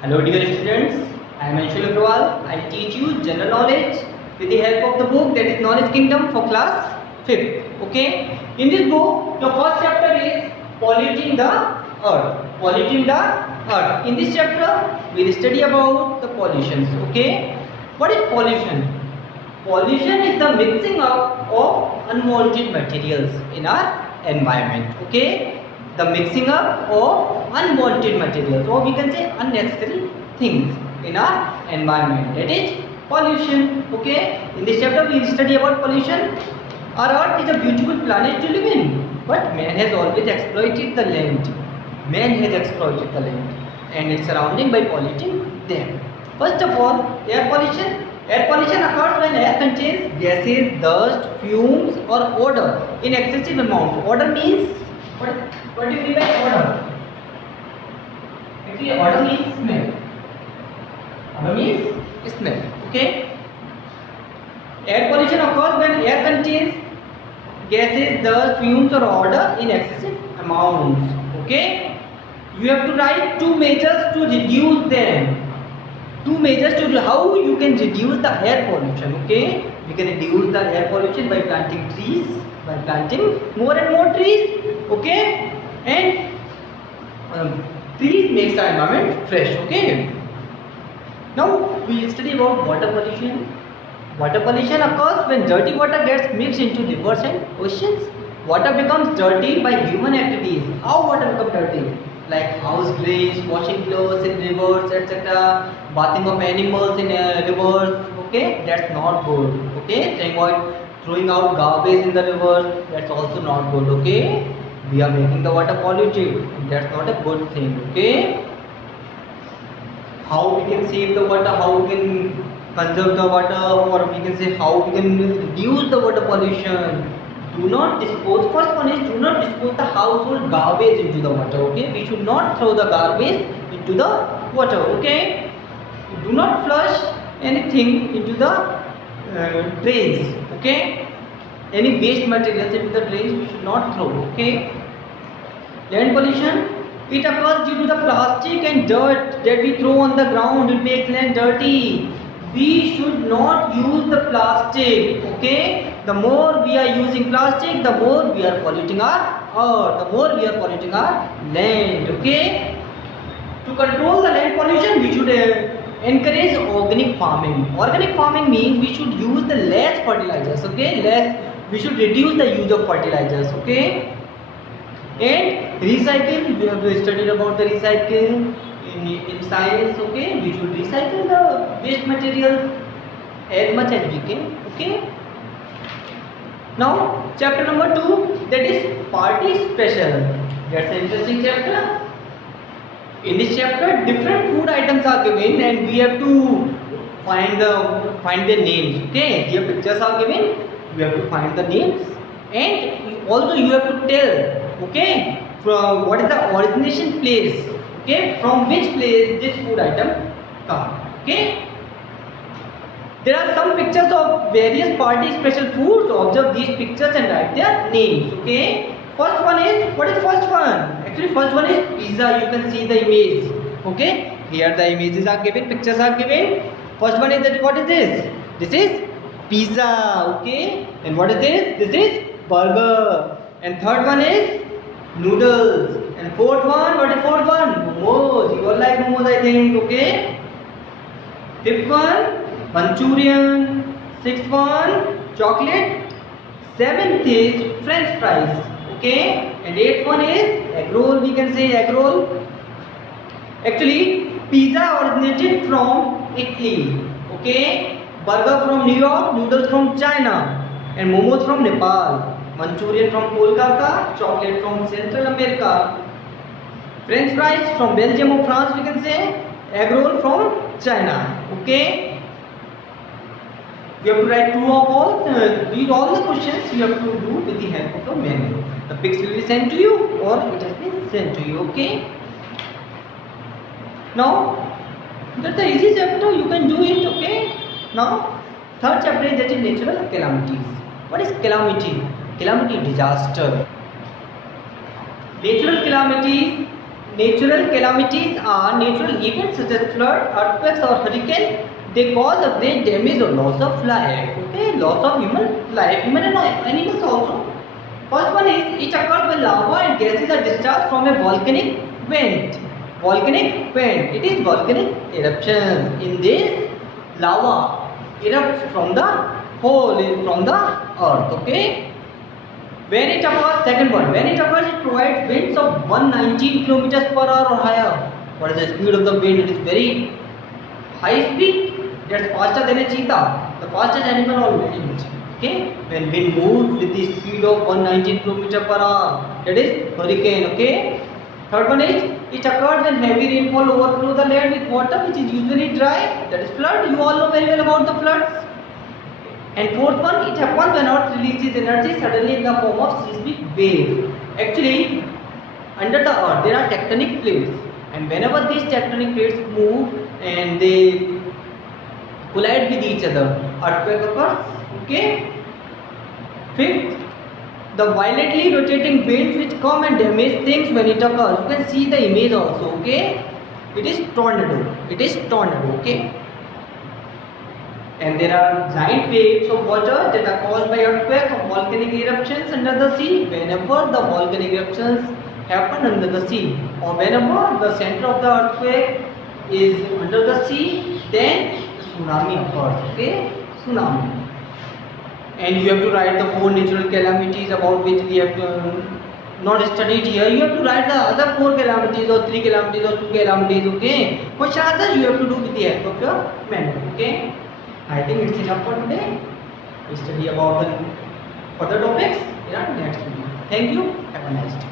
Hello dear students, I am Anshul Agrawal. I will teach you general knowledge with the help of the book that is Knowledge Kingdom for class 5th. Okay. In this book, the first chapter is polluting the earth. Polluting the earth. In this chapter, we will study about the pollutions. Okay. What is pollution? Pollution is the mixing up of unwanted materials in our environment. Okay. The mixing up of unwanted materials, or we can say unnecessary things in our environment, that is pollution. Okay, in this chapter we will study about pollution. Our earth is a beautiful planet to live in, but man has always exploited the land. Man has exploited the land and its surrounding by polluting them. First of all, air pollution. Air pollution occurs when air contains gases, dust, fumes or odor in excessive amount. Odor means what do you mean by odor? Actually, odor means smell. Odor means smell. Okay. Air pollution occurs when air contains gases, dust, fumes, or odor in excessive amounts. Okay. You have to write two measures to reduce them. Two measures to how you can reduce the air pollution. Okay. We can reduce the air pollution by planting trees. By planting more and more trees. Okay. And trees makes the environment fresh. Okay. Now we will study about water pollution. Water pollution occurs when dirty water gets mixed into rivers and oceans. Water becomes dirty by human activities. How water becomes dirty? Like house drains, washing clothes in rivers, etc. Bathing of animals in rivers. Okay, that's not good. Okay, throwing out garbage in the river. That's also not good. Okay. We are making the water polluted. That's not a good thing. Okay. How we can save the water? How we can conserve the water? Or we can say how we can reduce the water pollution? Do not dispose. First one is do not dispose the household garbage into the water. Okay. We should not throw the garbage into the water. Okay. Do not flush anything into the drains. Okay. Any waste materials into the drains we should not throw. Okay. Land pollution, it occurs due to the plastic and dirt that we throw on the ground. It makes land dirty. We should not use the plastic. Okay. The more we are using plastic, the more we are polluting our earth. The more we are polluting our land. Okay. To control the land pollution, we should encourage organic farming. Organic farming means we should use the less fertilizers. Okay. We should reduce the use of fertilizers. Okay. And recycle, we have studied about the recycle in science. Okay, we should recycle the waste materials as much as we can. Okay. Now chapter number 2, that is party special. That's an interesting chapter. In this chapter, different food items are given and we have to find their names. Okay, here pictures are given. We have to find the names and also you have to tell. Okay, from what is the origination place? Okay, from which place this food item come? Okay, there are some pictures of various party special foods. Observe these pictures and write their names. Okay, first one is, what is first one? Actually, first one is pizza. You can see the image. Okay, here the images are given, pictures are given. First one is that, what is this? This is pizza. Okay, and what is this? This is burger. And third one is noodles. And fourth one, what is fourth one? Momos. You all like momos, I think. Okay. Fifth one, Manchurian. Sixth one, chocolate. Seventh is French fries. Okay. And eighth one is egg roll. We can say egg roll. Actually, pizza originated from Italy. Okay. Burger from New York. Noodles from China. And momos from Nepal. Manchurian from Kolkata, chocolate from Central America, French fries from Belgium or France, we can say, egg roll from China. Okay. You have to write true or false. Read all the questions you have to do with the help of the menu. The pics will be sent to you or it has been sent to you. Okay. Now, that's the easy chapter. You can do it. Okay. Now, third chapter is that is natural calamities. What is calamity? Calamity, disaster. Natural calamities natural calamities are natural events such as flood, earthquakes or hurricane. They cause a great damage or loss of life. Okay, loss of human life, human and animals also. First one is it occurs when lava and gases are discharged from a volcanic vent. Volcanic vent, it is volcanic eruption. In this, lava erupts from the hole from the earth. Okay. When it occurs, second one, when it occurs, it provides winds of 119 kilometers per hour or higher. What is the speed of the wind? It is very high speed. That's faster than a cheetah, the fastest animal on land. Okay, when wind moves with the speed of 119 kilometers per hour, that is hurricane. Okay. Third one is it occurs when heavy rainfall overflows the land with water which is usually dry. That is flood. You all know very well about the floods. And fourth one, it happens when Earth releases energy suddenly in the form of seismic waves. Actually, under the Earth there are tectonic plates, and whenever these tectonic plates move and they collide with each other, earthquake occurs. Okay. Fifth, the violently rotating winds which come and damage things when it occurs. You can see the image also. Okay. It is tornado. It is tornado. Okay. And there are giant waves of water that are caused by earthquakes or volcanic eruptions under the sea. Whenever the volcanic eruptions happen under the sea, or whenever the center of the earthquake is under the sea, then tsunami occurs. Okay, tsunami. And you have to write the 4 natural calamities about which we have not studied here. You have to write the other 4 calamities or 3 calamities or 2 calamities. Okay, question answers you have to do with the help of your memory. Okay. I think it's enough for today. We study about the further topics in our next video. Thank you. Have a nice day.